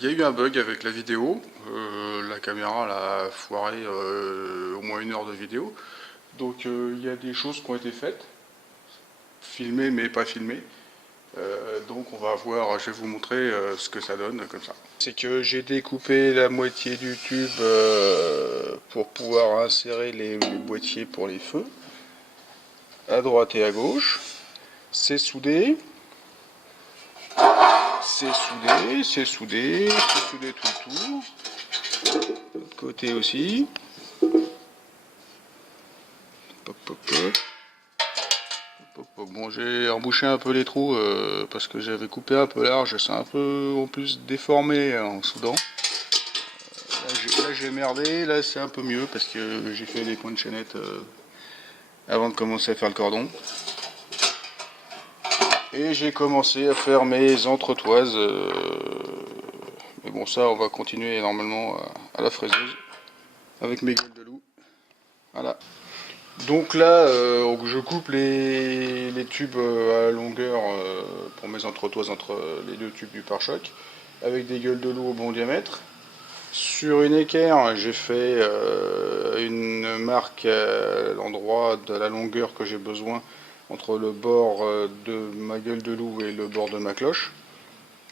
il y a eu un bug avec la vidéo. La caméra elle a foiré au moins 1 heure de vidéo. Donc il y a des choses qui ont été faites, filmées mais pas filmées. Donc on va voir, je vais vous montrer ce que ça donne comme ça. C'est que j'ai découpé la moitié du tube pour pouvoir insérer les boîtiers pour les feux, à droite et à gauche. C'est soudé. C'est soudé, c'est soudé, c'est soudé tout le tour. De l'autre côté aussi. Pop, pop, pop. Pop, pop. Bon, j'ai embouché un peu les trous parce que j'avais coupé un peu large. C'est un peu en plus déformé en soudant. Là j'ai merdé, là c'est un peu mieux parce que j'ai fait les points de chaînette avant de commencer à faire le cordon. Et j'ai commencé à faire mes entretoises. Mais bon, ça on va continuer normalement à la fraiseuse avec mes gueules de loup. Voilà. Donc là, je coupe les tubes à la longueur pour mes entretoises entre les deux tubes du pare-choc avec des gueules de loup au bon diamètre. Sur une équerre, j'ai fait une marque à l'endroit de la longueur que j'ai besoin entre le bord de ma gueule de loup et le bord de ma cloche.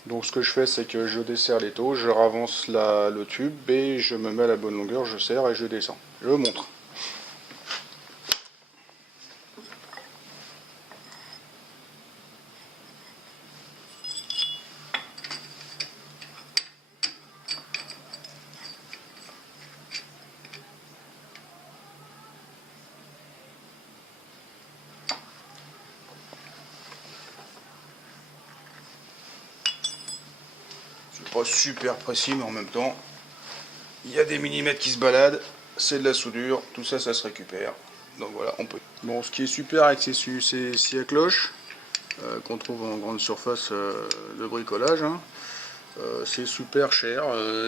Donc ce que je fais, c'est que je desserre les taux, je ravance le tube et je me mets à la bonne longueur, je serre et je descends. Je vous montre. C'est pas super précis, mais en même temps, il y a des millimètres qui se baladent, c'est de la soudure, tout ça, ça se récupère. Donc voilà, on peut. Bon, ce qui est super avec ces scie à cloche, qu'on trouve en grande surface de bricolage, hein, c'est super cher.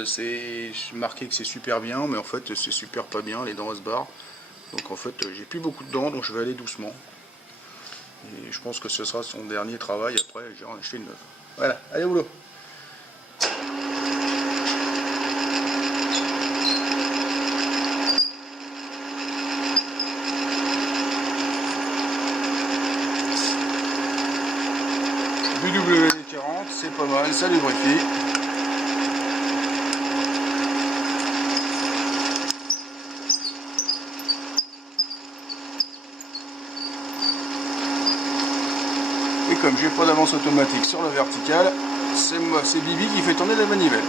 C'est marqué que c'est super bien, mais en fait, c'est super pas bien, les dents elles se barrent. Donc en fait, j'ai plus beaucoup de dents, donc je vais aller doucement. Et je pense que ce sera son dernier travail, après, j'ai en acheté une neuve. Voilà, allez au boulot. WD-40, c'est pas mal, ça lubrifie. Et comme j'ai pas d'avance automatique sur le vertical, c'est Bibi qui fait tourner la manivelle.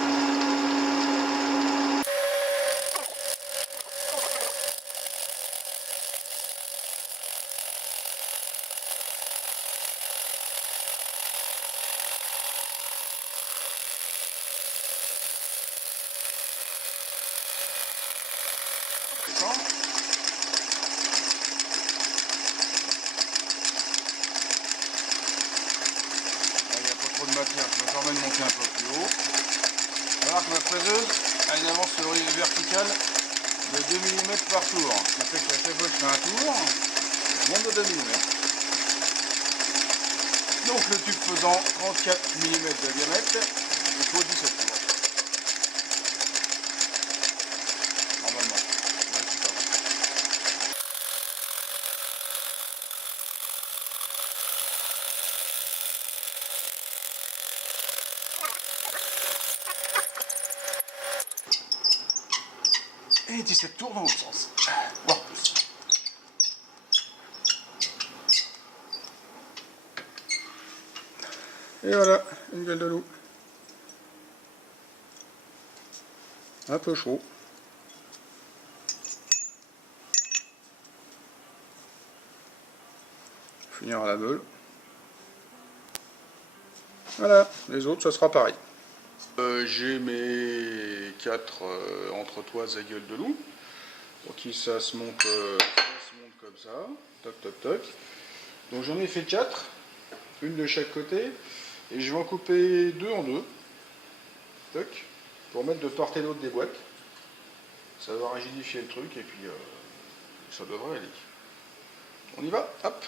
De matière, je me permets de monter un peu plus haut. Alors que ma fraiseuse a une avance verticale de 2 mm par tour. Ce qui fait qu'à chaque fois que je fais un tour, je monte de 2 mm. Donc le tube faisant 34 mm de diamètre, il faut 17 tours. Normalement. Et 17 tours dans l'autre sens, voire plus. Et voilà, une gueule de loup. Un peu chaud. Finir à la meule. Voilà, les autres, ça sera pareil. J'ai mes 4 entretoises à gueule de loup. Donc ça se monte comme ça. Toc toc toc. Donc j'en ai fait 4, une de chaque côté. Et je vais en couper 2 en 2. Toc. Pour mettre de part et d'autre des boîtes. Ça va rigidifier le truc et puis ça devrait aller. On y va, hop.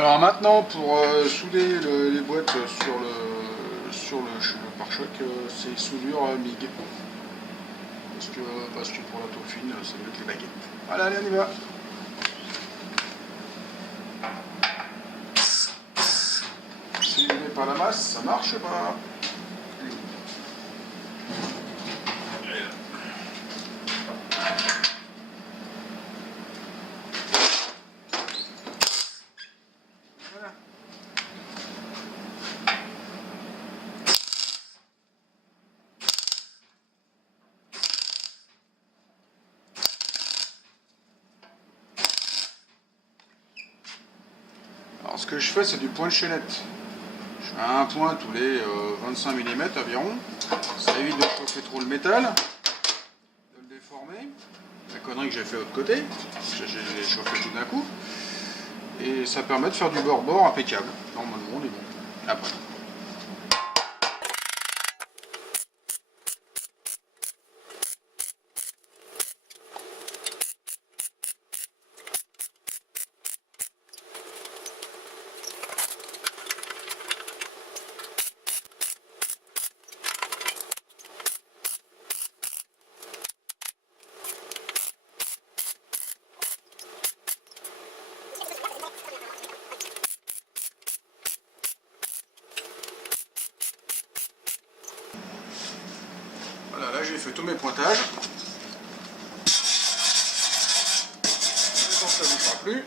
Alors maintenant, pour souder les boîtes sur le pare-choc, c'est soudure MIG. Parce que pour la tôle fine, c'est mieux que les baguettes. Voilà, allez, on y va. Si je mets pas la masse, ça marche pas. Voilà. Alors ce que je fais, c'est du point de chaînette. Je fais un point tous les 25 mm environ. Ça évite de chauffer trop le métal, de le déformer. La connerie que j'ai fait de l'autre côté, j'ai chauffé tout d'un coup. Et ça permet de faire du bord-bord impeccable. Normalement, on est bon. Après. Voilà, là j'ai fait tous mes pointages. Maintenant ça ne bougera plus.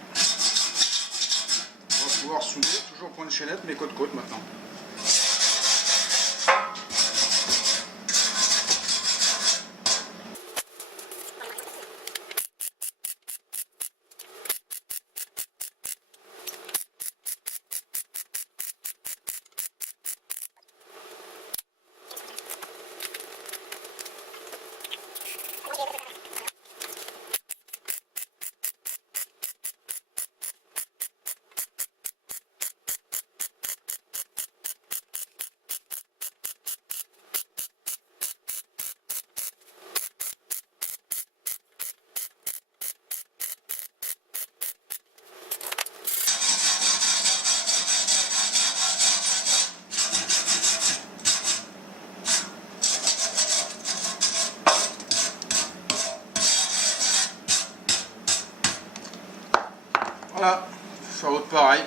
On va pouvoir souder, toujours point de chaînette, mais côte-côte maintenant. Voilà, faire autre pareil.